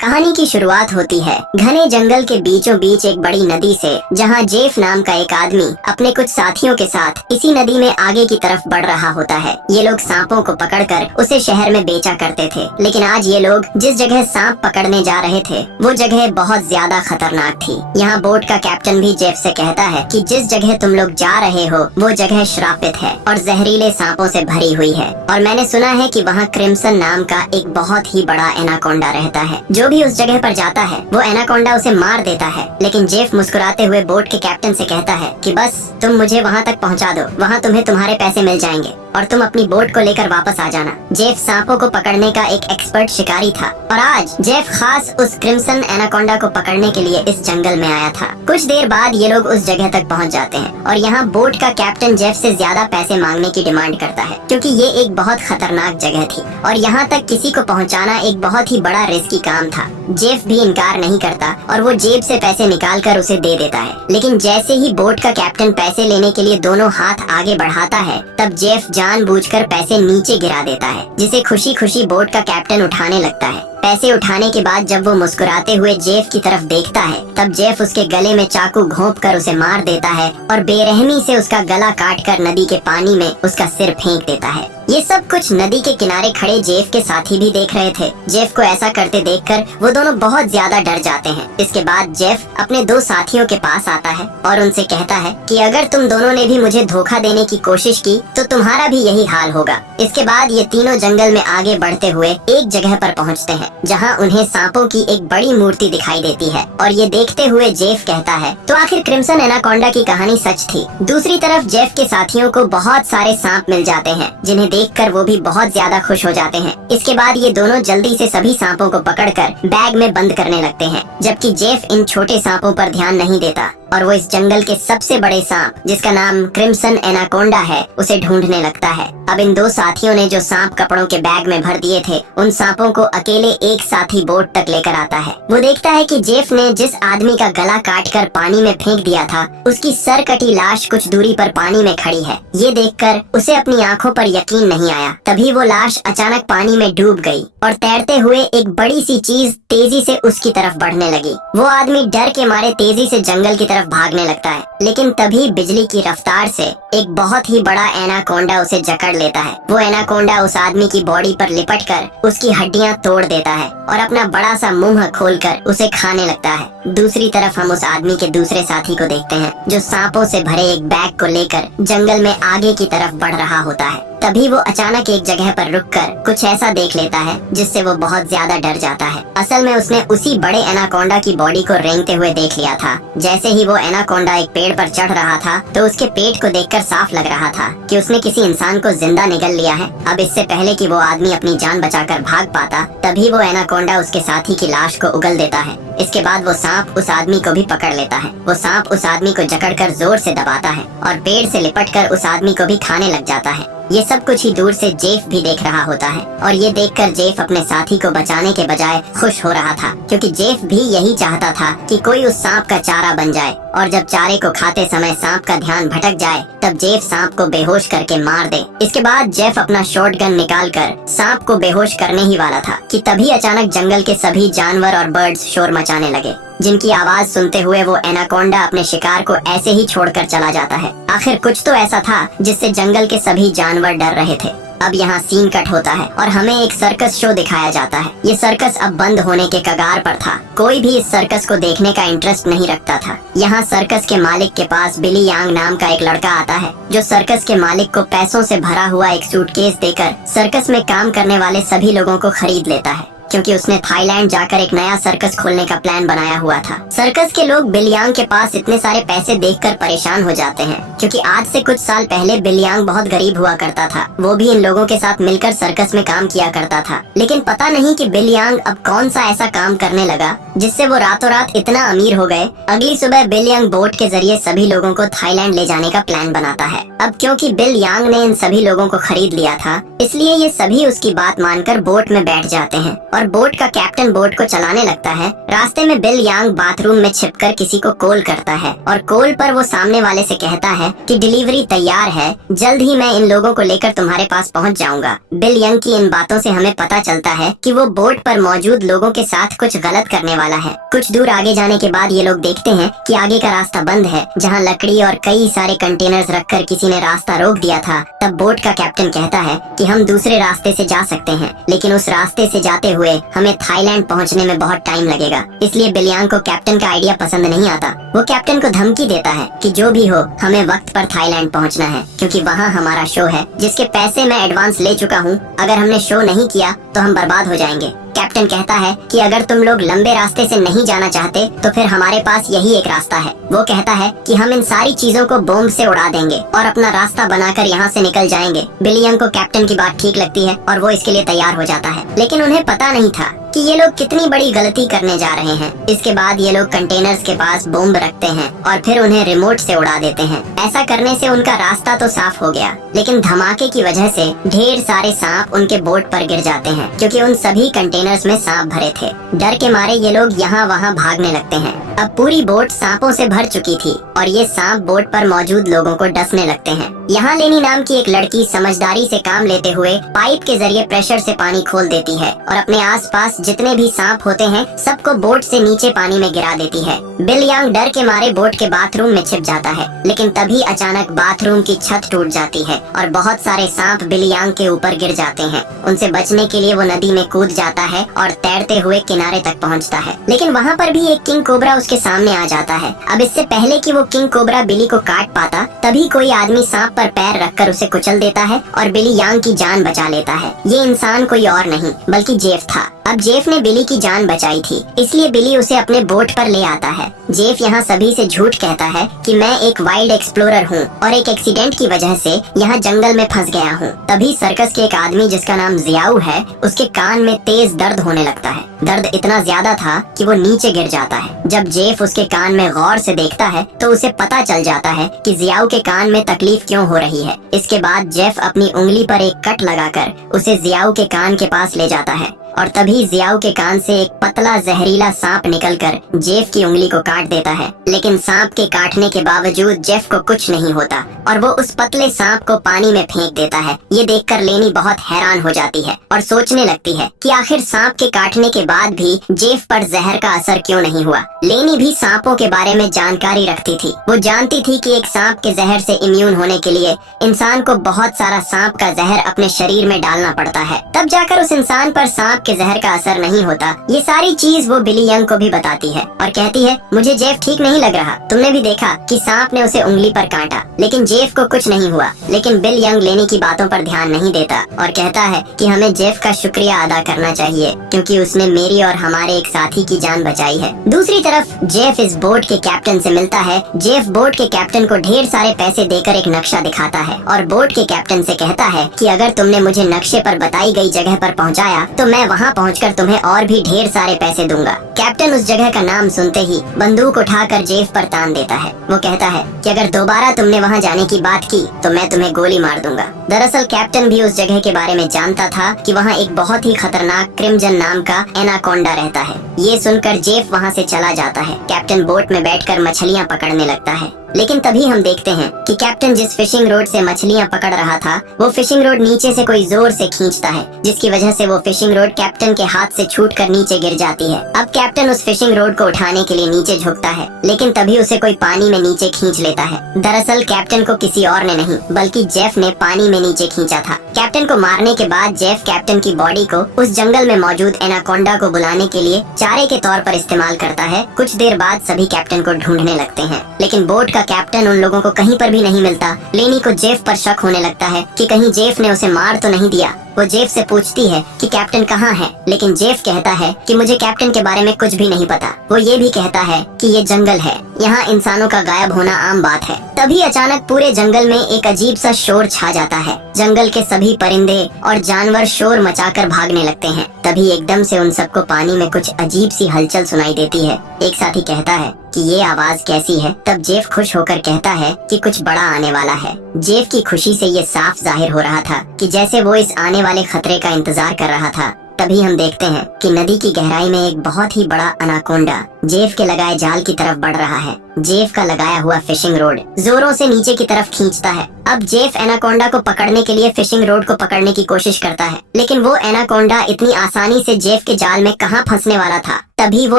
कहानी की शुरुआत होती है घने जंगल के बीचों बीच एक बड़ी नदी से, जहां जेफ नाम का एक आदमी अपने कुछ साथियों के साथ इसी नदी में आगे की तरफ बढ़ रहा होता है। ये लोग सांपों को पकड़कर उसे शहर में बेचा करते थे, लेकिन आज ये लोग जिस जगह सांप पकड़ने जा रहे थे वो जगह बहुत ज्यादा खतरनाक थी। यहाँ बोट का कैप्टन भी जेफ से कहता है कि जिस जगह तुम लोग जा रहे हो वो जगह श्रापित है और जहरीले सांपों से भरी हुई है, और मैंने सुना है कि वहाँ क्रिम्सन नाम का एक बहुत ही बड़ा एनाकोंडा रहता है। जो भी उस जगह पर जाता है वो एनाकोंडा उसे मार देता है। लेकिन जेफ मुस्कुराते हुए बोट के कैप्टन से कहता है कि बस तुम मुझे वहाँ तक पहुँचा दो, वहाँ तुम्हें तुम्हारे पैसे मिल जाएंगे और तुम अपनी बोट को लेकर वापस आ जाना। जेफ सांपों को पकड़ने का एक एक्सपर्ट शिकारी था और आज जेफ खास उस क्रिम्सन एनाकोंडा को पकड़ने के लिए इस जंगल में आया था। कुछ देर बाद ये लोग उस जगह तक पहुँच जाते हैं और यहाँ बोट का कैप्टन जेफ से ज्यादा पैसे मांगने की डिमांड करता है, क्योंकि ये एक बहुत खतरनाक जगह थी और यहाँ तक किसी को पहुँचाना एक बहुत ही बड़ा रिस्की काम था। जेफ भी इनकार नहीं करता और वो जेब से पैसे निकाल कर उसे दे देता है। लेकिन जैसे ही बोट का कैप्टन पैसे लेने के लिए दोनों हाथ आगे बढ़ाता है, तब जेफ जानबूझकर पैसे नीचे गिरा देता है, जिसे खुशी खुशी बोट का कैप्टन उठाने लगता है। पैसे उठाने के बाद जब वो मुस्कुराते हुए जेफ की तरफ देखता है, तब जेफ उसके गले में चाकू घोंपकर उसे मार देता है और बेरहमी से उसका गला काटकर नदी के पानी में उसका सिर फेंक देता है। ये सब कुछ नदी के किनारे खड़े जेफ के साथी भी देख रहे थे। जेफ को ऐसा करते देखकर वो दोनों बहुत ज्यादा डर जाते हैं। इसके बाद जेफ अपने दो साथियों के पास आता है और उनसे कहता है कि अगर तुम दोनों ने भी मुझे धोखा देने की कोशिश की तो तुम्हारा भी यही हाल होगा। इसके बाद ये तीनों जंगल में आगे बढ़ते हुए एक जगह पर पहुँचते हैं, जहाँ उन्हें सांपों की एक बड़ी मूर्ति दिखाई देती है और ये देखते हुए जेफ कहता है तो आखिर क्रिम्सन एनाकोंडा की कहानी सच थी। दूसरी तरफ जेफ के साथियों को बहुत सारे सांप मिल जाते हैं, जिन्हें देखकर वो भी बहुत ज्यादा खुश हो जाते हैं। इसके बाद ये दोनों जल्दी से सभी सांपों को पकड़कर बैग में बंद करने लगते हैं, जबकि जेफ इन छोटे सांपों पर ध्यान नहीं देता और वो इस जंगल के सबसे बड़े सांप, जिसका नाम क्रिम्सन एनाकोंडा है, उसे ढूंढने लगता है। अब इन दो साथियों ने जो सांप कपड़ों के बैग में भर दिए थे, उन सांपों को अकेले एक साथी बोट तक लेकर आता है। वो देखता है कि जेफ ने जिस आदमी का गला काटकर पानी में फेंक दिया था, उसकी सर कटी लाश कुछ दूरी पर पानी में खड़ी है। ये देखकर उसे अपनी आंखों पर यकीन नहीं आया। तभी वो लाश अचानक पानी में डूब गई और तैरते हुए एक बड़ी सी चीज तेजी से उसकी तरफ बढ़ने लगी। वो आदमी डर के मारे तेजी से जंगल की तरफ भागने लगता है, लेकिन तभी बिजली की रफ्तार से एक बहुत ही बड़ा एनाकोंडा उसे जकड़ लेता है। वो एनाकोंडा उस आदमी की बॉडी पर लिपटकर उसकी हड्डियां तोड़ देता है और अपना बड़ा सा मुंह खोलकर उसे खाने लगता है। दूसरी तरफ हम उस आदमी के दूसरे साथी को देखते हैं, जो सांपों से भरे एक बैग को लेकर जंगल में आगे की तरफ बढ़ रहा होता है। तभी वो अचानक एक जगह पर रुककर कुछ ऐसा देख लेता है जिससे वो बहुत ज्यादा डर जाता है। असल में उसने उसी बड़े एनाकोंडा की बॉडी को रेंगते हुए देख लिया था। जैसे ही वो एनाकोंडा एक पेड़ पर चढ़ रहा था, तो उसके पेट को देखकर साफ लग रहा था कि उसने किसी इंसान को जिंदा निगल लिया है। अब इससे पहले कि वो आदमी अपनी जान बचाकर भाग पाता, तभी वो एनाकोंडा उसके साथी की लाश को उगल देता है। इसके बाद वो सांप उस आदमी को भी पकड़ लेता है। वो सांप उस आदमी को जकड़कर जोर से दबाता है और पेड़ से लिपटकर उस आदमी को भी खाने लग जाता है। ये सब कुछ ही दूर से जेफ भी देख रहा होता है और ये देखकर जेफ अपने साथी को बचाने के बजाय खुश हो रहा था, क्योंकि जेफ भी यही चाहता था कि कोई उस सांप का चारा बन जाए और जब चारे को खाते समय सांप का ध्यान भटक जाए, तब जेफ सांप को बेहोश करके मार दे। इसके बाद जेफ अपना शॉटगन निकालकर सांप को बेहोश करने ही वाला था कि तभी अचानक जंगल के सभी जानवर और बर्ड्स शोर मचाने लगे, जिनकी आवाज सुनते हुए वो एनाकोंडा अपने शिकार को ऐसे ही छोड़कर चला जाता है। आखिर कुछ तो ऐसा था जिससे जंगल के सभी जानवर डर रहे थे। अब यहाँ सीन कट होता है और हमें एक सर्कस शो दिखाया जाता है। ये सर्कस अब बंद होने के कगार पर था। कोई भी इस सर्कस को देखने का इंटरेस्ट नहीं रखता था। यहाँ सर्कस के मालिक के पास बिली यांग नाम का एक लड़का आता है, जो सर्कस के मालिक को पैसों से भरा हुआ एक सूटकेस देकर सर्कस में काम करने वाले सभी लोगों को खरीद लेता है, क्योंकि उसने थाईलैंड जाकर एक नया सर्कस खोलने का प्लान बनाया हुआ था। सर्कस के लोग बिलियांग के पास इतने सारे पैसे देखकर परेशान हो जाते हैं, क्योंकि आज से कुछ साल पहले बिलियांग बहुत गरीब हुआ करता था। वो भी इन लोगों के साथ मिलकर सर्कस में काम किया करता था। लेकिन पता नहीं कि बिलियांग अब कौन सा ऐसा काम करने लगा जिससे वो रातों रात इतना अमीर हो गए। अगली सुबह बिल यांग बोट के जरिए सभी लोगों को थाईलैंड ले जाने का प्लान बनाता है। अब क्योंकि बिल यांग ने इन सभी लोगों को खरीद लिया था, इसलिए ये सभी उसकी बात मानकर बोट में बैठ जाते हैं और बोट का कैप्टन बोट को चलाने लगता है। रास्ते में बिल यांग बाथरूम में छिपकर किसी को कॉल करता है और कॉल पर वो सामने वाले से कहता है है कि डिलीवरी तैयार है, जल्द ही मैं इन लोगों को लेकर तुम्हारे पास पहुंच जाऊंगा। बिल यंग की इन बातों से हमें पता चलता है कि वो बोट पर मौजूद लोगों के साथ कुछ गलत करने वाला है। कुछ दूर आगे जाने के बाद ये लोग देखते हैं कि आगे का रास्ता बंद है, जहाँ लकड़ी और कई सारे कंटेनर्स रखकर किसी ने रास्ता रोक दिया था। तब बोट का कैप्टन कहता है कि हम दूसरे रास्ते से जा सकते हैं, लेकिन उस रास्ते से जाते हुए हमें थाईलैंड पहुंचने में बहुत टाइम लगेगा। इसलिए बिल यांग को कैप्टन का आइडिया पसंद नहीं आता। वो कैप्टन को धमकी देता है कि जो भी हो हमें वक्त पर थाईलैंड पहुंचना है, क्योंकि वहाँ हमारा शो है जिसके पैसे मैं एडवांस ले चुका हूँ। अगर हमने शो नहीं किया तो हम बर्बाद हो जाएंगे। कैप्टन कहता है कि अगर तुम लोग लंबे रास्ते से नहीं जाना चाहते तो फिर हमारे पास यही एक रास्ता है। वो कहता है कि हम इन सारी चीजों को बॉम्ब से उड़ा देंगे और अपना रास्ता बनाकर यहाँ से निकल जाएंगे। बिली यंग को कैप्टन की बात ठीक लगती है और वो इसके लिए तैयार हो जाता है, लेकिन उन्हें पता नहीं था कि ये लोग कितनी बड़ी गलती करने जा रहे हैं। इसके बाद ये लोग कंटेनर्स के पास बॉम्ब रखते हैं और फिर उन्हें रिमोट से उड़ा देते हैं। ऐसा करने से उनका रास्ता तो साफ हो गया, लेकिन धमाके की वजह से ढेर सारे सांप उनके बोट पर गिर जाते हैं, क्योंकि उन सभी कंटेनर्स में सांप भरे थे। डर के मारे ये लोग यहाँ वहाँ भागने लगते हैं। अब पूरी बोट सांपों से भर चुकी थी और ये सांप बोट पर मौजूद लोगों को डसने लगते हैं। यहाँ लेनी नाम की एक लड़की समझदारी से काम लेते हुए पाइप के जरिए प्रेशर से पानी खोल देती है और अपने आसपास जितने भी सांप होते हैं सबको बोट से नीचे पानी में गिरा देती है। बिल यांग डर के मारे बोट के बाथरूम में छिप जाता है, लेकिन तभी अचानक बाथरूम की छत टूट जाती है और बहुत सारे सांप बिल यांग के ऊपर गिर जाते हैं। उनसे बचने के लिए वो नदी में कूद जाता है और तैरते हुए किनारे तक पहुंचता है, लेकिन वहाँ पर भी एक किंग कोबरा उसके सामने आ जाता है। अब इससे पहले कि वो किंग कोबरा बिली को काट पाता, तभी कोई आदमी सांप पर पैर रखकर उसे कुचल देता है और बिली यांग की जान बचा लेता है। ये इंसान कोई और नहीं बल्कि जेफ था। अब जेफ ने बिली की जान बचाई थी, इसलिए बिली उसे अपने बोट पर ले आता है। जेफ यहाँ सभी से झूठ कहता है कि मैं एक वाइल्ड एक्सप्लोरर हूँ और एक एक्सीडेंट की वजह से यहाँ जंगल में फंस गया हूँ। तभी सर्कस के एक आदमी जिसका नाम जियाऊ है, उसके कान में तेज दर्द होने लगता है। दर्द इतना ज्यादा था कि वो नीचे गिर जाता है। जब जेफ उसके कान में गौर से देखता है तो उसे पता चल जाता है कि जियाऊ के कान में तकलीफ क्यों हो रही है। इसके बाद जेफ अपनी उंगली पर एक कट लगाकर उसे जियाऊ के कान के पास ले जाता है और तभी जियाऊ के कान से एक पतला जहरीला सांप निकलकर जेफ की उंगली को काट देता है। लेकिन सांप के काटने के बावजूद जेफ को कुछ नहीं होता और वो उस पतले सांप को पानी में फेंक देता है। ये देखकर लेनी बहुत हैरान हो जाती है और सोचने लगती है कि आखिर सांप के काटने के बाद भी जेफ पर जहर का असर क्यों नहीं हुआ। लेनी भी सांपों के बारे में जानकारी रखती थी। वो जानती थी कि एक सांप के जहर से इम्यून होने के लिए इंसान को बहुत सारा सांप का जहर अपने शरीर में डालना पड़ता है, तब जाकर उस इंसान पर सांप के जहर का असर नहीं होता। ये सारी चीज वो बिली यंग को भी बताती है और कहती है, मुझे जेफ ठीक नहीं लग रहा। तुमने भी देखा कि सांप ने उसे उंगली पर काटा, लेकिन जेफ को कुछ नहीं हुआ। लेकिन बिल यंग लेनी की बातों पर ध्यान नहीं देता और कहता है कि हमें जेफ का शुक्रिया अदा करना चाहिए, क्योंकि उसने मेरी और हमारे एक साथी की जान बचाई है। दूसरी तरफ जेफ इस बोट के कैप्टन से मिलता है। जेफ बोट के कैप्टन को ढेर सारे पैसे देकर एक नक्शा दिखाता है और बोट के कैप्टन से कहता है कि अगर तुमने मुझे नक्शे पर बताई गई जगह पर पहुंचाया तो मैं वहां पहुंचकर तुम्हें और भी ढेर सारे पैसे दूंगा। कैप्टन उस जगह का नाम सुनते ही बंदूक उठाकर जेफ पर तान देता है। वो कहता है कि अगर दोबारा तुमने वहां जाने की बात की तो मैं तुम्हें गोली मार दूंगा। दरअसल कैप्टन भी उस जगह के बारे में जानता था कि वहाँ एक बहुत ही खतरनाक क्रिम्जन नाम का एनाकोंडा रहता है। ये सुनकर जेफ वहाँ से चला जाता है। कैप्टन बोट में बैठकर मछलियाँ पकड़ने लगता है, लेकिन तभी हम देखते हैं कि कैप्टन जिस फिशिंग रोड से मछलियाँ पकड़ रहा था, वो फिशिंग रोड नीचे से कोई जोर से खींचता है, जिसकी वजह से वो फिशिंग रोड कैप्टन के हाथ से छूटकर नीचे गिर जाती है। अब कैप्टन उस फिशिंग रोड को उठाने के लिए नीचे झुकता है, लेकिन तभी उसे कोई पानी में नीचे खींच लेता है। दरअसल कैप्टन को किसी और ने नहीं बल्कि जेफ ने पानी में नीचे खींचा था। कैप्टन को मारने के बाद जेफ कैप्टन की बॉडी को उस जंगल में मौजूद एनाकोंडा को बुलाने के लिए चारे के तौर पर इस्तेमाल करता है। कुछ देर बाद सभी कैप्टन को ढूंढने लगते हैं, लेकिन बोट का कैप्टन उन लोगों को कहीं पर भी नहीं मिलता। लेनी को जेफ पर शक होने लगता है कि कहीं जेफ ने उसे मार तो नहीं दिया। वो जेफ से पूछती है कि कैप्टन कहाँ है, लेकिन जेफ कहता है कि मुझे कैप्टन के बारे में कुछ भी नहीं पता। वो ये भी कहता है कि ये जंगल है, यहाँ इंसानों का गायब होना आम बात है। तभी अचानक पूरे जंगल में एक अजीब सा शोर छा जाता है। जंगल के सभी परिंदे और जानवर शोर मचाकर भागने लगते हैं। तभी एकदम से उन सबको पानी में कुछ अजीब सी हलचल सुनाई देती है। एक साथी कहता है कि ये आवाज कैसी है। तब जेफ खुश होकर कहता है कि कुछ बड़ा आने वाला है। जेफ की खुशी से ये साफ जाहिर हो रहा था कि जैसे वो इस आने वाले खतरे का इंतजार कर रहा था। तभी हम देखते हैं कि नदी की गहराई में एक बहुत ही बड़ा अनाकोंडा जेफ के लगाए जाल की तरफ बढ़ रहा है। जेफ का लगाया हुआ फिशिंग रोड जोरों से नीचे की तरफ खींचता है। अब जेफ एनाकोंडा को पकड़ने के लिए फिशिंग रोड को पकड़ने की कोशिश करता है, लेकिन वो एनाकोंडा इतनी आसानी से जेफ के जाल में कहाँ फंसने वाला था। तभी वो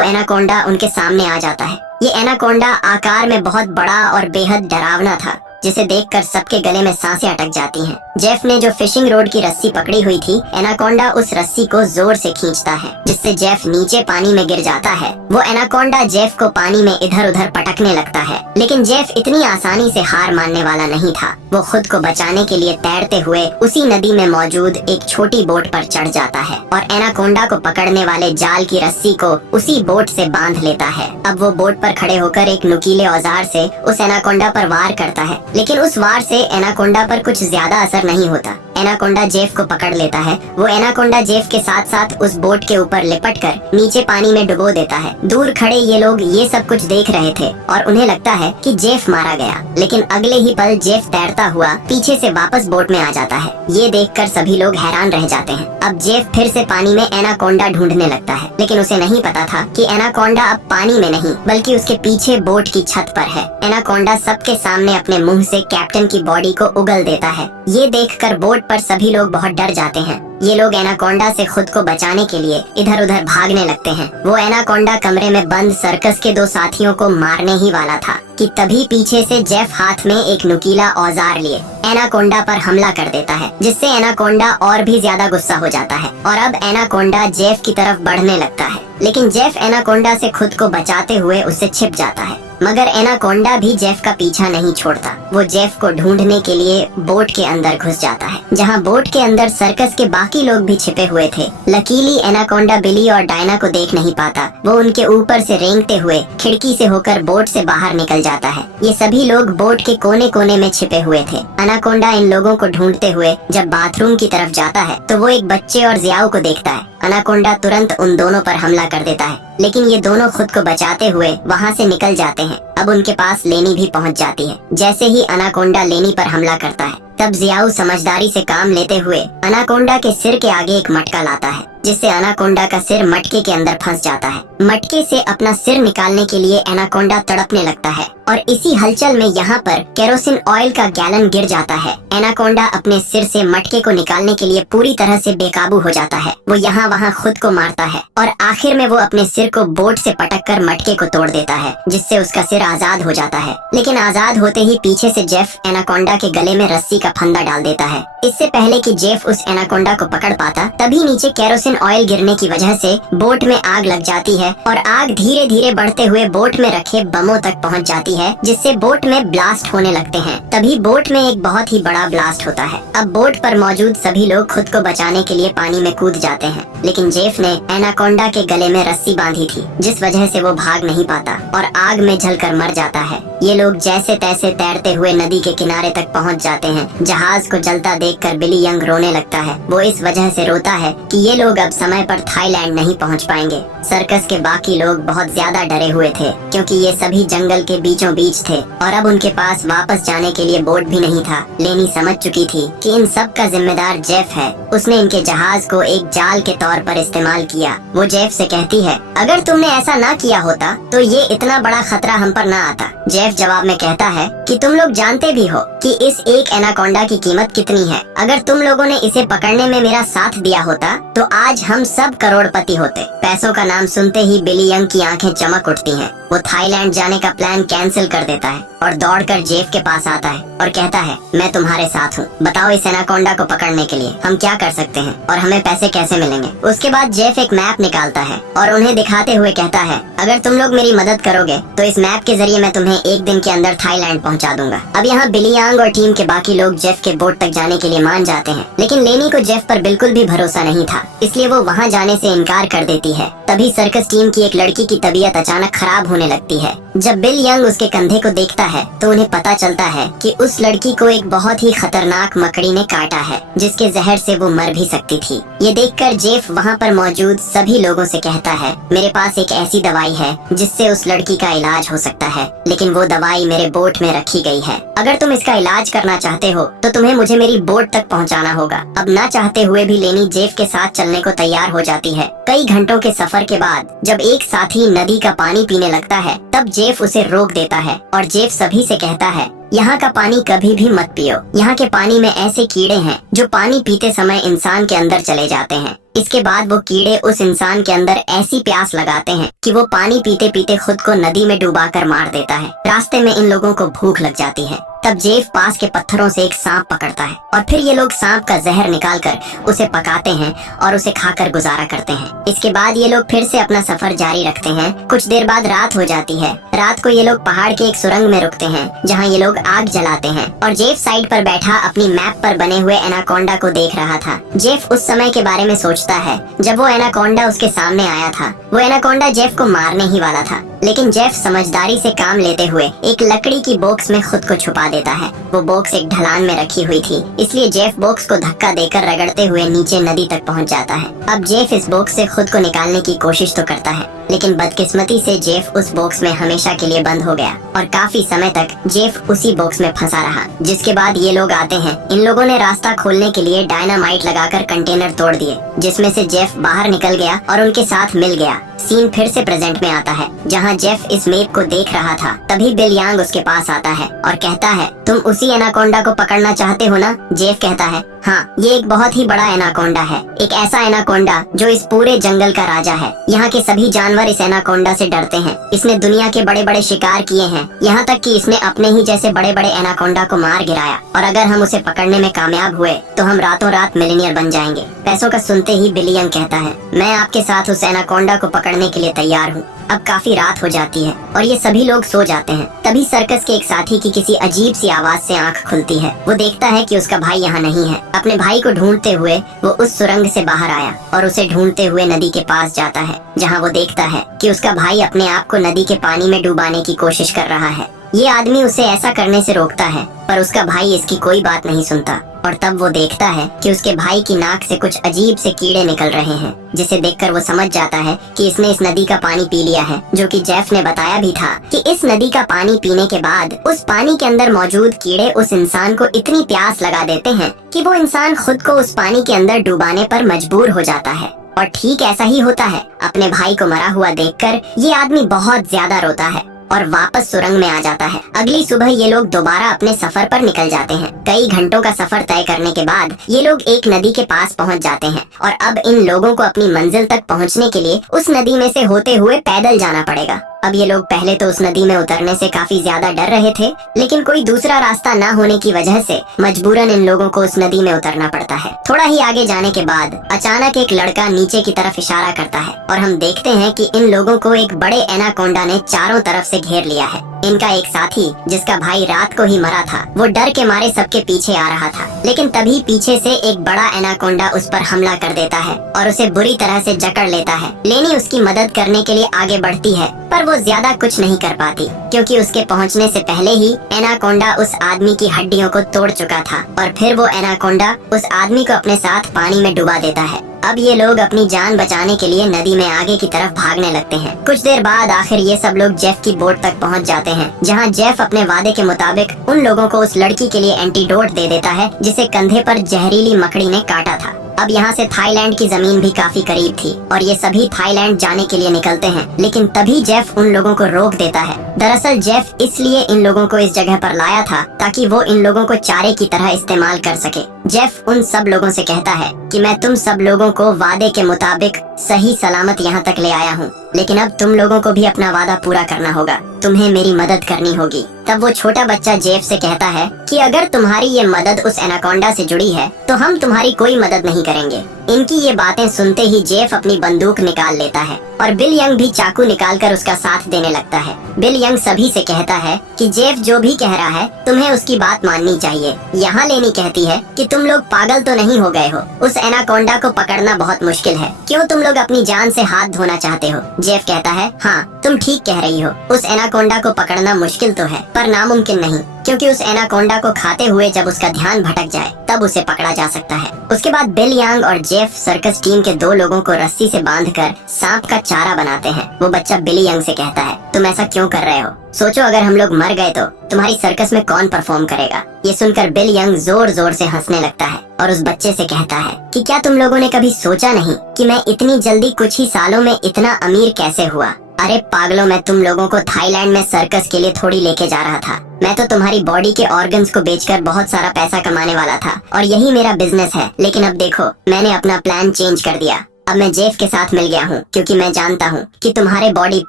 एनाकोंडा उनके सामने आ जाता है। ये एनाकोंडा आकार में बहुत बड़ा और बेहद डरावना था, जिसे देखकर सबके गले में सांसें अटक जाती हैं। जेफ ने जो फिशिंग रोड की रस्सी पकड़ी हुई थी, एनाकोंडा उस रस्सी को जोर से खींचता है, जिससे जेफ नीचे पानी में गिर जाता है। वो एनाकोंडा जेफ को पानी में इधर उधर पटकने लगता है, लेकिन जेफ इतनी आसानी से हार मानने वाला नहीं था। वो खुद को बचाने के लिए तैरते हुए उसी नदी में मौजूद एक छोटी बोट पर चढ़ जाता है और एनाकोंडा को पकड़ने वाले जाल की रस्सी को उसी बोट से बांध लेता है। अब वो बोट पर खड़े होकर एक नुकीले औजार से उस एनाकोंडा पर वार करता है, लेकिन उस वार से एनाकोंडा पर कुछ ज्यादा असर नहीं होता। एनाकोंडा जेफ को पकड़ लेता है। वो एनाकोंडा जेफ के साथ साथ उस बोट के ऊपर लिपटकर नीचे पानी में डुबो देता है। दूर खड़े ये लोग ये सब कुछ देख रहे थे और उन्हें लगता है कि जेफ मारा गया, लेकिन अगले ही पल जेफ तैरता हुआ पीछे से वापस बोट में आ जाता है। ये देखकर सभी लोग हैरान रह जाते हैं। अब जेफ फिर से पानी में एनाकोंडा ढूंढने लगता है, लेकिन उसे नहीं पता था कि एनाकोंडा अब पानी में नहीं बल्कि उसके पीछे बोट की छत पर है। एनाकोंडा सबके सामने अपने मुंह से कैप्टन की बॉडी को उगल देता है। ये देखकर बोट पर सभी लोग बहुत डर जाते हैं। ये लोग एनाकोंडा से खुद को बचाने के लिए इधर उधर भागने लगते हैं। वो एनाकोंडा कमरे में बंद सर्कस के दो साथियों को मारने ही वाला था कि तभी पीछे से जेफ हाथ में एक नुकीला औजार लिए एनाकोंडा पर हमला कर देता है, जिससे एनाकोंडा और भी ज्यादा गुस्सा हो जाता है और अब एनाकोंडा जेफ की तरफ बढ़ने लगता है। लेकिन जेफ एनाकोंडा से खुद को बचाते हुए उससे छिप जाता है, मगर एनाकोंडा भी जेफ का पीछा नहीं छोड़ता। वो जेफ को ढूंढने के लिए बोट के अंदर घुस जाता है, जहां बोट के अंदर सर्कस के बाकी लोग भी छिपे हुए थे। लकीली एनाकोंडा बिली और डायना को देख नहीं पाता। वो उनके ऊपर से रेंगते हुए खिड़की से होकर बोट से बाहर निकल जाता है। ये सभी लोग बोट के कोने कोने में छिपे हुए थे। एनाकोंडा इन लोगों को ढूंढते हुए जब बाथरूम की तरफ जाता है तो वो एक बच्चे और जियाओ को देखता है। एनाकोंडा तुरंत उन दोनों पर हमला कर देता है, लेकिन ये दोनों खुद को बचाते हुए वहाँ से निकल जाते हैं। अब उनके पास लेनी भी पहुँच जाती है। जैसे ही एनाकोंडा लेनी पर हमला करता है, तब जियाओ समझदारी से काम लेते हुए एनाकोंडा के सिर के आगे एक मटका लाता है, जिससे एनाकोंडा का सिर मटके के अंदर फंस जाता है। मटके से अपना सिर निकालने के लिए एनाकोंडा तड़पने लगता है और इसी हलचल में यहाँ पर केरोसिन ऑयल का गैलन गिर जाता है। एनाकोंडा अपने सिर से मटके को निकालने के लिए पूरी तरह से बेकाबू हो जाता है। वो यहाँ वहाँ खुद को मारता है और आखिर में वो अपने सिर को बोट से पटक कर मटके को तोड़ देता है, जिससे उसका सिर आजाद हो जाता है। लेकिन आजाद होते ही पीछे से जेफ एनाकोंडा के गले में रस्सी का फंदा डाल देता है। इससे पहले कि जेफ उस एनाकोंडा को पकड़ पाता, तभी नीचे केरोसिन ऑयल गिरने की वजह से बोट में आग लग जाती है और आग धीरे धीरे बढ़ते हुए बोट में रखे बमों तक पहुंच जाती है, जिससे बोट में ब्लास्ट होने लगते हैं। तभी बोट में एक बहुत ही बड़ा ब्लास्ट होता है। अब बोट पर मौजूद सभी लोग खुद को बचाने के लिए पानी में कूद जाते हैं, लेकिन जेफ ने एनाकोंडा के गले में रस्सी बांधी थी, जिस वजह से वो भाग नहीं पाता और आग में जलकर मर जाता है। ये लोग जैसे तैसे तैरते हुए नदी के किनारे तक पहुंच जाते हैं। जहाज को जलता देखकर बिली यंग रोने लगता है। वो इस वजह से रोता है कि ये लोग अब समय पर थाईलैंड नहीं पहुंच पाएंगे। सर्कस के बाकी लोग बहुत ज्यादा डरे हुए थे, क्योंकि ये सभी जंगल के बीचों बीच थे और अब उनके पास वापस जाने के लिए बोट भी नहीं था। लेनी समझ चुकी थी कि इन सब का जिम्मेदार जेफ है। उसने इनके जहाज को एक जाल के तौर पर इस्तेमाल किया। वो जेफ से कहती है, अगर तुमने ऐसा ना किया होता तो ये इतना बड़ा खतरा हम पर ना आता। जेफ जवाब में कहता है कि तुम लोग जानते भी हो कि इस एक एनाकोंडा की कीमत कितनी है। अगर तुम लोगों ने इसे पकड़ने में मेरा साथ दिया होता तो आज हम सब करोड़पति होते। पैसों का नाम सुनते ही बिली यंग की आंखें चमक उठती हैं। वो थाईलैंड जाने का प्लान कैंसिल कर देता है और दौड़कर जेफ के पास आता है और कहता है, मैं तुम्हारे साथ हूँ। बताओ इस एनाकोंडा को पकड़ने के लिए हम क्या कर सकते हैं और हमें पैसे कैसे मिलेंगे। उसके बाद जेफ एक मैप निकालता है और उन्हें दिखाते हुए कहता है, अगर तुम लोग मेरी मदद करोगे तो इस मैप के जरिए मैं तुम्हें एक दिन के अंदर थाईलैंड पहुँचा दूंगा। अब यहाँ बिली यांग और टीम के बाकी लोग जेफ के बोट तक जाने के लिए मान जाते हैं, लेकिन लेनी को जेफ पर बिल्कुल भी भरोसा नहीं था, इसलिए वो वहाँ जाने से इनकार कर देती है। तभी सर्कस टीम की एक लड़की की तबीयत अचानक खराब होने लगती है। जब बिल यंग उसके कंधे को देखता है तो उन्हें पता चलता है कि उस लड़की को एक बहुत ही खतरनाक मकड़ी ने काटा है, जिसके जहर से वो मर भी सकती थी। ये देखकर जेफ वहाँ पर मौजूद सभी लोगों से कहता है, मेरे पास एक ऐसी दवाई है जिससे उस लड़की का इलाज हो सकता है, लेकिन वो दवाई मेरे बोट में रखी गई है। अगर तुम इसका इलाज करना चाहते हो तो तुम्हें मुझे मेरी बोट तक पहुँचाना होगा। अब ना चाहते हुए भी लेनी जेफ के साथ चलने को तैयार हो जाती है। कई घंटों के सफर के बाद जब एक साथी नदी का पानी पीने लगता है, तब जेफ उसे रोक देता है और जेफ सभी से कहता है, यहाँ का पानी कभी भी मत पियो। यहाँ के पानी में ऐसे कीड़े हैं जो पानी पीते समय इंसान के अंदर चले जाते हैं। इसके बाद वो कीड़े उस इंसान के अंदर ऐसी प्यास लगाते हैं कि वो पानी पीते पीते खुद को नदी में डुबाकर मार देता है। रास्ते में इन लोगों को भूख लग जाती है। तब जेफ पास के पत्थरों से एक सांप पकड़ता है और फिर ये लोग सांप का जहर निकालकर उसे पकाते हैं और उसे खाकर गुजारा करते हैं। इसके बाद ये लोग फिर से अपना सफर जारी रखते हैं। कुछ देर बाद रात हो जाती है। रात को ये लोग पहाड़ के एक सुरंग में रुकते हैं जहाँ ये लोग आग जलाते हैं और जेफ साइड पर बैठा अपनी मैप पर बने हुए एनाकोंडा को देख रहा था। जेफ उस समय के बारे में सोचता है जब वो एनाकोंडा उसके सामने आया था। वो एनाकोंडा जेफ को मारने ही वाला था, लेकिन जेफ समझदारी से काम लेते हुए एक लकड़ी की बॉक्स में खुद को छुपा देता है। वो बॉक्स एक ढलान में रखी हुई थी, इसलिए जेफ बॉक्स को धक्का देकर रगड़ते हुए नीचे नदी तक पहुंच जाता है। अब जेफ इस बॉक्स से खुद को निकालने की कोशिश तो करता है, लेकिन बदकिस्मती से जेफ उस बॉक्स में हमेशा के लिए बंद हो गया और काफी समय तक जेफ उसी बॉक्स में फंसा रहा। जिसके बाद ये लोग आते हैं। इन लोगों ने रास्ता खोलने के लिए डायनामाइट लगाकर कंटेनर तोड़ दिए, जिसमें से जेफ बाहर निकल गया और उनके साथ मिल गया। सीन फिर से प्रेजेंट में आता है जहाँ जेफ इस मेप को देख रहा था। तभी बिल यांग उसके पास आता है और कहता है, तुम उसी एनाकोंडा को पकड़ना चाहते हो ना? जेफ कहता है, हाँ, ये एक बहुत ही बड़ा एनाकोंडा है। एक ऐसा एनाकोंडा जो इस पूरे जंगल का राजा है। यहाँ के सभी जानवर इस एनाकोंडा से डरते हैं। इसने दुनिया के बड़े बड़े शिकार किए हैं, यहाँ तक कि इसने अपने ही जैसे बड़े बड़े एनाकोंडा को मार गिराया। और अगर हम उसे पकड़ने में कामयाब हुए तो हम रातों रात मिलियनियर बन जाएंगे। पैसों का सुनते ही बिल यंग कहता है, मैं आपके साथ उस एनाकोंडा को पकड़ने के लिए तैयार हूँ। अब काफी रात हो जाती है और ये सभी लोग सो जाते हैं। तभी सर्कस के एक साथी की किसी अजीब सी आवाज से आंख खुलती है। वो देखता है कि उसका भाई यहाँ नहीं है। अपने भाई को ढूंढते हुए वो उस सुरंग से बाहर आया और उसे ढूंढते हुए नदी के पास जाता है, जहाँ वो देखता है कि उसका भाई अपने आप को नदी के पानी में डुबाने की कोशिश कर रहा है। ये आदमी उसे ऐसा करने से रोकता है, पर उसका भाई इसकी कोई बात नहीं सुनता। और तब वो देखता है कि उसके भाई की नाक से कुछ अजीब से कीड़े निकल रहे हैं, जिसे देखकर वो समझ जाता है कि इसने इस नदी का पानी पी लिया है, जो कि जेफ ने बताया भी था कि इस नदी का पानी पीने के बाद उस पानी के अंदर मौजूद कीड़े उस इंसान को इतनी प्यास लगा देते हैं कि वो इंसान खुद को उस पानी के अंदर डुबाने पर मजबूर हो जाता है। और ठीक ऐसा ही होता है। अपने भाई को मरा हुआ देखकर ये आदमी बहुत ज्यादा रोता है और वापस सुरंग में आ जाता है। अगली सुबह ये लोग दोबारा अपने सफर पर निकल जाते हैं। कई घंटों का सफर तय करने के बाद ये लोग एक नदी के पास पहुंच जाते हैं और अब इन लोगों को अपनी मंजिल तक पहुंचने के लिए उस नदी में से होते हुए पैदल जाना पड़ेगा। अब ये लोग पहले तो उस नदी में उतरने से काफी ज्यादा डर रहे थे, लेकिन कोई दूसरा रास्ता न होने की वजह से मजबूरन इन लोगों को उस नदी में उतरना पड़ता है। थोड़ा ही आगे जाने के बाद अचानक एक लड़का नीचे की तरफ इशारा करता है और हम देखते हैं कि इन लोगों को एक बड़े एनाकोंडा ने चारों तरफ से घेर लिया है। इनका एक साथी, जिसका भाई रात को ही मरा था, वो डर के मारे सबके पीछे आ रहा था, लेकिन तभी पीछे से एक बड़ा एनाकोंडा उस पर हमला कर देता है और उसे बुरी तरह से जकड़ लेता है। लेनी उसकी मदद करने के लिए आगे बढ़ती है, पर वो ज्यादा कुछ नहीं कर पाती, क्योंकि उसके पहुंचने से पहले ही एनाकोंडा उस आदमी की हड्डियों को तोड़ चुका था और फिर वो एनाकोंडा उस आदमी को अपने साथ पानी में डुबा देता है। अब ये लोग अपनी जान बचाने के लिए नदी में आगे की तरफ भागने लगते हैं। कुछ देर बाद आखिर ये सब लोग जेफ की बोट तक पहुंच जाते हैं, जहां जेफ अपने वादे के मुताबिक उन लोगों को उस लड़की के लिए एंटीडोट दे देता है, जिसे कंधे पर जहरीली मकड़ी ने काटा था। अब यहाँ से थाईलैंड की जमीन भी काफी करीब थी और ये सभी थाईलैंड जाने के लिए निकलते हैं, लेकिन तभी जेफ उन लोगों को रोक देता है। दरअसल जेफ इसलिए इन लोगों को इस जगह पर लाया था ताकि वो इन लोगों को चारे की तरह इस्तेमाल कर सके। जेफ उन सब लोगों से कहता है कि मैं तुम सब लोगों को वादे के मुताबिक सही सलामत यहाँ तक ले आया हूँ, लेकिन अब तुम लोगों को भी अपना वादा पूरा करना होगा। तुम्हें मेरी मदद करनी होगी। तब वो छोटा बच्चा जेफ से कहता है कि अगर तुम्हारी ये मदद उस एनाकोंडा से जुड़ी है तो हम तुम्हारी कोई मदद नहीं करेंगे। इनकी ये बातें सुनते ही जेफ अपनी बंदूक निकाल लेता है और बिल यंग भी चाकू निकालकर उसका साथ देने लगता है। बिल यंग सभी से कहता है कि जेफ जो भी कह रहा है तुम्हें उसकी बात माननी चाहिए। यहाँ लेनी कहती है कि तुम लोग पागल तो नहीं हो गए हो, उस एनाकोंडा को पकड़ना बहुत मुश्किल है, क्यों तुम लोग अपनी जान से हाथ धोना चाहते हो। जेफ कहता है हाँ तुम ठीक कह रही हो, उस एनाकोंडा को पकड़ना मुश्किल तो है पर नामुमकिन नहीं, क्योंकि उस एनाकोंडा को खाते हुए जब उसका ध्यान भटक जाए तब उसे पकड़ा जा सकता है। उसके बाद बिल यांग और जेफ सर्कस टीम के 2 लोगों को रस्सी से बांधकर सांप का चारा बनाते हैं। वो बच्चा बिली यंग से कहता है तुम ऐसा क्यों कर रहे हो, सोचो अगर हम लोग मर गए तो तुम्हारी सर्कस में कौन परफॉर्म करेगा। ये सुनकर बिल यंग जोर जोर से हंसने लगता है और उस बच्चे से कहता है कि क्या तुम लोगों ने कभी सोचा नहीं कि मैं इतनी जल्दी कुछ ही सालों में इतना अमीर कैसे हुआ। अरे पागलों, मैं तुम लोगों को थाईलैंड में सर्कस के लिए थोड़ी लेके जा रहा था। मैं तो तुम्हारी बॉडी के ऑर्गन्स को बेचकर बहुत सारा पैसा कमाने वाला था और यही मेरा बिजनेस है। लेकिन अब देखो मैंने अपना प्लान चेंज कर दिया। अब मैं जेफ के साथ मिल गया हूँ क्योंकि मैं जानता हूँ कि तुम्हारे बॉडी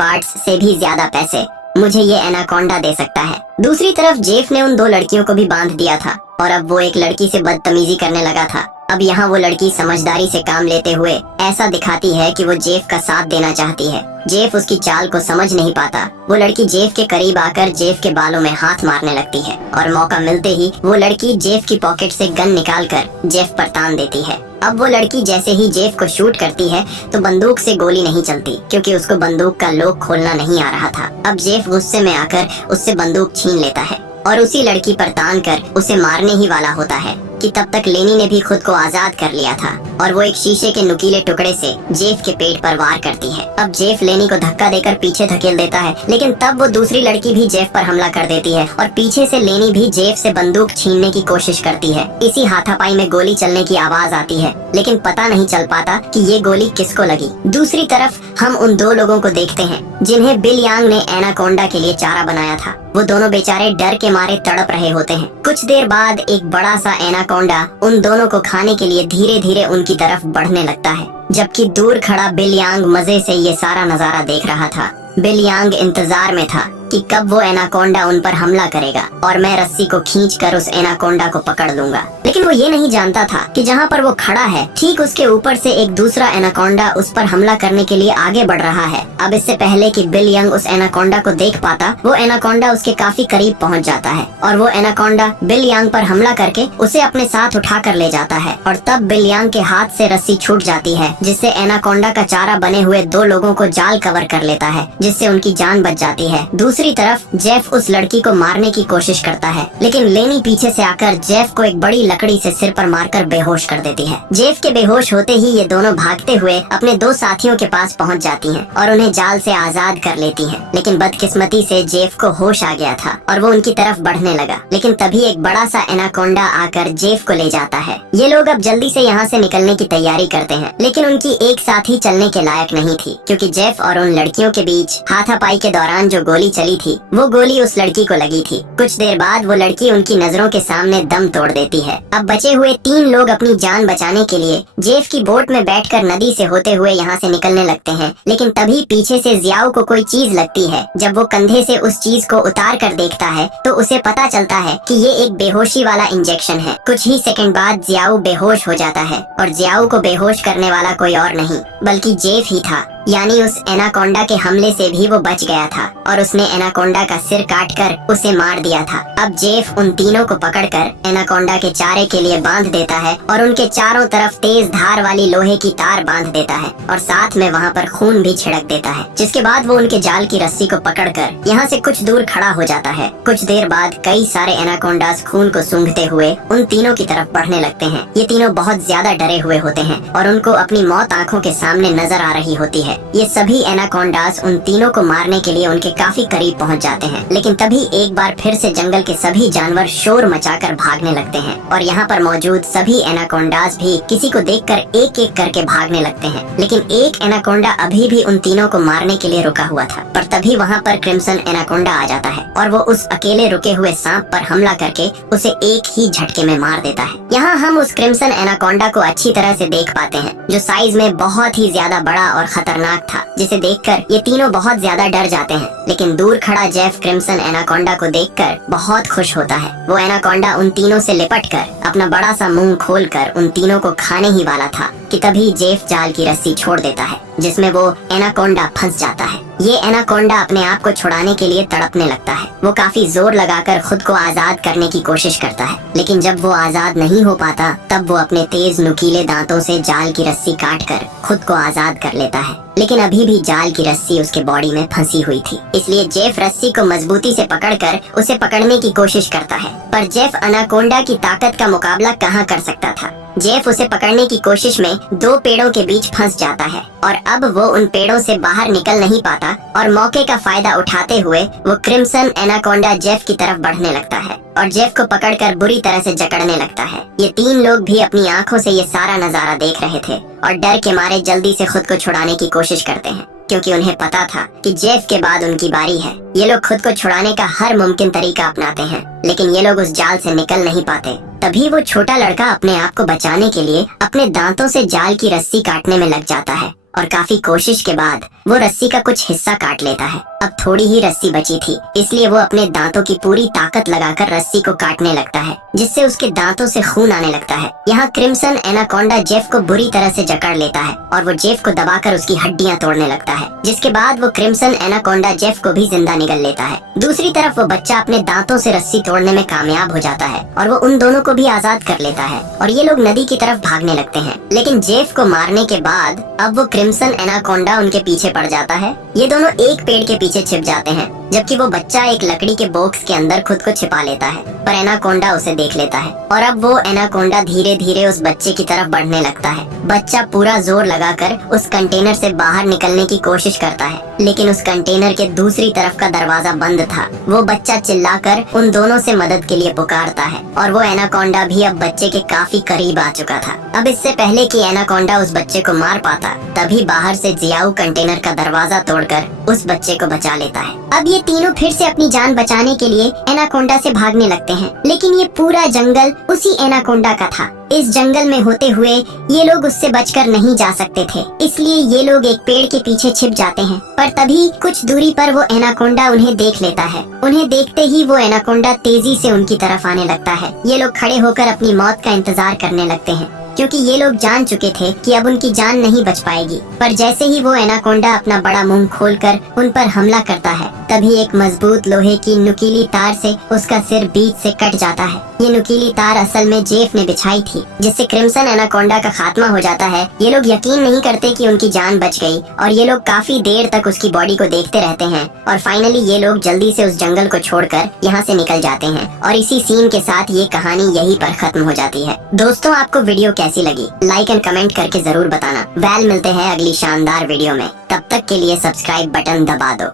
पार्ट्स से भी ज्यादा पैसे मुझे ये एनाकोंडा दे सकता है। दूसरी तरफ जेफ ने उन 2 लड़कियों को भी बांध दिया था और अब वो एक लड़की से बदतमीजी करने लगा था। अब यहाँ वो लड़की समझदारी से काम लेते हुए ऐसा दिखाती है कि वो जेफ का साथ देना चाहती है। जेफ उसकी चाल को समझ नहीं पाता। वो लड़की जेफ के करीब आकर जेफ के बालों में हाथ मारने लगती है और मौका मिलते ही वो लड़की जेफ की पॉकेट से गन निकालकर जेफ पर तान देती है। अब वो लड़की जैसे ही जेफ को शूट करती है तो बंदूक से गोली नहीं चलती क्योंकि उसको बंदूक का लॉक खोलना नहीं आ रहा था। अब जेफ गुस्से में आकर उससे बंदूक छीन लेता है और उसी लड़की पर तान कर उसे मारने ही वाला होता है कि तब तक लेनी ने भी खुद को आजाद कर लिया था और वो एक शीशे के नुकीले टुकड़े से जेफ के पेट पर वार करती है। अब जेफ लेनी को धक्का देकर पीछे धकेल देता है, लेकिन तब वो दूसरी लड़की भी जेफ पर हमला कर देती है और पीछे से लेनी भी जेफ से बंदूक छीनने की कोशिश करती है। इसी हाथापाई में गोली चलने की आवाज आती है, लेकिन पता नहीं चल पाता कि ये गोली किसको लगी। दूसरी तरफ हम उन 2 लोगों को देखते हैं जिन्हें बिल यांग ने एनाकोंडा के लिए चारा बनाया था। वो दोनों बेचारे डर के मारे तड़प रहे होते हैं। कुछ देर बाद एक बड़ा सा एनाकोंडा उन दोनों को खाने के लिए धीरे धीरे उनकी तरफ बढ़ने लगता है, जबकि दूर खड़ा बिल यांग मजे से ये सारा नजारा देख रहा था। बिल यांग इंतजार में था कि कब वो एनाकोंडा उन पर हमला करेगा और मैं रस्सी को खींचकर उस एनाकोंडा को पकड़ लूंगा। लेकिन वो ये नहीं जानता था कि जहाँ पर वो खड़ा है ठीक उसके ऊपर से एक दूसरा एनाकोंडा उस पर हमला करने के लिए आगे बढ़ रहा है। अब इससे पहले कि बिल यंग उस एनाकोंडा को देख पाता, वो एनाकोंडा उसके काफी करीब पहुँच जाता है और वो एनाकोंडा बिल यांग पर हमला करके उसे अपने साथ उठा कर ले जाता है और तब बिल यांग के हाथ से रस्सी छूट जाती है, जिससे एनाकोंडा का चारा बने हुए 2 लोगों को जाल कवर कर लेता है, जिससे उनकी जान बच जाती है। दूसरी तरफ जेफ उस लड़की को मारने की कोशिश करता है, लेकिन लेनी पीछे से आकर जेफ को एक बड़ी लकड़ी से सिर पर मारकर बेहोश कर देती है। जेफ के बेहोश होते ही ये दोनों भागते हुए अपने 2 साथियों के पास पहुंच जाती हैं और उन्हें जाल से आजाद कर लेती हैं। लेकिन बदकिस्मती से जेफ को होश आ गया था और वो उनकी तरफ बढ़ने लगा, लेकिन तभी एक बड़ा सा एनाकोंडा आकर जेफ को ले जाता है। ये लोग अब जल्दी से यहाँ से निकलने की तैयारी करते हैं, लेकिन उनकी एक साथी चलने के लायक नहीं थी क्योंकि जेफ और उन लड़कियों के बीच हाथापाई के दौरान जो गोली चली थी वो गोली उस लड़की को लगी थी। कुछ देर बाद वो लड़की उनकी नजरों के सामने दम तोड़ देती है। अब बचे हुए 3 लोग अपनी जान बचाने के लिए जेफ की बोट में बैठकर नदी से होते हुए यहाँ से निकलने लगते हैं, लेकिन तभी पीछे से जियाओ को कोई चीज लगती है। जब वो कंधे से उस चीज को उतार कर देखता है तो उसे पता चलता है कि ये एक बेहोशी वाला इंजेक्शन है। कुछ ही सेकंड बाद जियाओ बेहोश हो जाता है और जियाओ को बेहोश करने वाला कोई और नहीं बल्कि जेफ ही था। यानी उस एनाकोंडा के हमले से भी वो बच गया था और उसने एनाकोंडा का सिर काटकर उसे मार दिया था। अब जेफ उन तीनों को पकड़कर एनाकोंडा के चारे के लिए बांध देता है और उनके चारों तरफ तेज धार वाली लोहे की तार बांध देता है और साथ में वहाँ पर खून भी छिड़क देता है, जिसके बाद वो उनके जाल की रस्सी को पकड़कर यहाँ से कुछ दूर खड़ा हो जाता है। कुछ देर बाद कई सारे एनाकोंडास खून को सूंघते हुए उन तीनों की तरफ बढ़ने लगते हैं। ये तीनों बहुत ज्यादा डरे हुए होते हैं और उनको अपनी मौत आंखों के सामने नजर आ रही होती है। ये सभी एनाकोंडास उन तीनों को मारने के लिए उनके काफी करीब पहुंच जाते हैं, लेकिन तभी एक बार फिर से जंगल के सभी जानवर शोर मचाकर भागने लगते हैं और यहाँ पर मौजूद सभी एनाकोंडास भी किसी को देखकर एक एक करके भागने लगते हैं। लेकिन एक एनाकोंडा अभी भी उन तीनों को मारने के लिए रुका हुआ था, पर तभी वहाँ पर क्रिम्सन एनाकोंडा आ जाता है और वो उस अकेले रुके हुए सांप पर हमला करके उसे एक ही झटके में मार देता है। यहाँ हम उस क्रिम्सन एनाकोंडा को अच्छी तरह से देख पाते हैं, जो साइज में बहुत ही ज्यादा बड़ा और खतरनाक खतरनाक था, जिसे देखकर ये तीनों बहुत ज्यादा डर जाते हैं। लेकिन दूर खड़ा जेफ क्रिम्सन एनाकोंडा को देखकर बहुत खुश होता है। वो एनाकोंडा उन तीनों से लिपटकर अपना बड़ा सा मुंह खोलकर उन तीनों को खाने ही वाला था कि तभी जेफ जाल की रस्सी छोड़ देता है, जिसमें वो एनाकोंडा फंस जाता है। ये एनाकोंडा अपने आप को छुड़ाने के लिए तड़पने लगता है। वो काफी जोर लगाकर खुद को आजाद करने की कोशिश करता है, लेकिन जब वो आजाद नहीं हो पाता तब वो अपने तेज नुकीले दांतों से जाल की रस्सी काटकर खुद को आजाद कर लेता है। लेकिन अभी भी जाल की रस्सी उसके बॉडी में फंसी हुई थी, इसलिए जेफ रस्सी को मजबूती से पकड़कर उसे पकड़ने की कोशिश करता है। पर जेफ एनाकोंडा की ताकत का मुकाबला कहाँ कर सकता था। जेफ उसे पकड़ने की कोशिश में दो पेड़ों के बीच फंस जाता है और अब वो उन पेड़ों से बाहर निकल नहीं पाता और मौके का फायदा उठाते हुए वो क्रिम्सन एनाकोंडा जेफ की तरफ बढ़ने लगता है और जेफ को पकड़कर बुरी तरह से जकड़ने लगता है। ये तीन लोग भी अपनी आंखों से ये सारा नजारा देख रहे थे और डर के मारे जल्दी से खुद को छुड़ाने की कोशिश करते हैं, क्योंकि उन्हें पता था कि जेफ के बाद उनकी बारी है। ये लोग खुद को छुड़ाने का हर मुमकिन तरीका अपनाते हैं, लेकिन ये लोग उस जाल से निकल नहीं पाते। तभी वो छोटा लड़का अपने आप को बचाने के लिए अपने दांतों से जाल की रस्सी काटने में लग जाता है और काफी कोशिश के बाद वो रस्सी का कुछ हिस्सा काट लेता है। अब थोड़ी ही रस्सी बची थी, इसलिए वो अपने दांतों की पूरी ताकत लगाकर रस्सी को काटने लगता है, जिससे उसके दांतों से खून आने लगता है। यहाँ क्रिम्सन एनाकोंडा जेफ को बुरी तरह से जकड़ लेता है और वो जेफ को दबाकर उसकी हड्डियां तोड़ने लगता है, जिसके बाद वो क्रिम्सन एनाकोंडा जेफ को भी जिंदा निगल लेता है। दूसरी तरफ वो बच्चा अपने दांतों से रस्सी तोड़ने में कामयाब हो जाता है और वो उन दोनों को भी आजाद कर लेता है और ये लोग नदी की तरफ भागने लगते हैं। लेकिन जेफ को मारने के बाद अब वो क्रिम्सन एनाकोंडा उनके पीछे पड़ जाता है। ये दोनों एक पेड़ के पीछे छिप जाते हैं, जबकि वो बच्चा एक लकड़ी के बॉक्स के अंदर खुद को छिपा लेता है, पर एनाकोंडा उसे देख लेता है और अब वो एनाकोंडा धीरे धीरे उस बच्चे की तरफ बढ़ने लगता है। बच्चा पूरा जोर लगाकर उस कंटेनर से बाहर निकलने की कोशिश करता है, लेकिन उस कंटेनर के दूसरी तरफ का दरवाजा बंद था। वो बच्चा चिल्लाकर उन दोनों से मदद के लिए पुकारता है और वो एनाकोंडा भी अब बच्चे के काफी करीब आ चुका था। अब इससे पहले कि एनाकोंडा उस बच्चे को मार पाता, तभी बाहर से जियाऊ कंटेनर का दरवाजा तोड़कर उस बच्चे को बचा लेता है। अब ये तीनों फिर से अपनी जान बचाने के लिए एनाकोंडा से भागने लगते हैं, लेकिन ये पूरा जंगल उसी एनाकोंडा का था। इस जंगल में होते हुए ये लोग उससे बचकर नहीं जा सकते थे, इसलिए ये लोग एक पेड़ के पीछे छिप जाते हैं। पर तभी कुछ दूरी पर वो एनाकोंडा उन्हें देख लेता है। उन्हें देखते ही वो एनाकोंडा तेजी से उनकी तरफ आने लगता है। ये लोग खड़े होकर अपनी मौत का इंतजार करने लगते हैं, क्योंकि ये लोग जान चुके थे कि अब उनकी जान नहीं बच पाएगी। पर जैसे ही वो एनाकोंडा अपना बड़ा मुंह खोलकर उन पर हमला करता है, तभी एक मजबूत लोहे की नुकीली तार से उसका सिर बीच से कट जाता है। ये नुकीली तार असल में जेफ ने बिछाई थी, जिससे क्रिम्सन एनाकोंडा का खात्मा हो जाता है। ये लोग यकीन नहीं करते कि उनकी जान बच गई और ये लोग काफी देर तक उसकी बॉडी को देखते रहते हैं और फाइनली ये लोग जल्दी से उस जंगल को छोड़कर यहाँ से निकल जाते हैं और इसी सीन के साथ ये कहानी यहीं पर खत्म हो जाती है। दोस्तों, आपको वीडियो कैसी लगी? लाइक एंड कमेंट करके जरूर बताना। वेल, मिलते हैं अगली शानदार वीडियो में। तब तक के लिए सब्सक्राइब बटन दबा दो।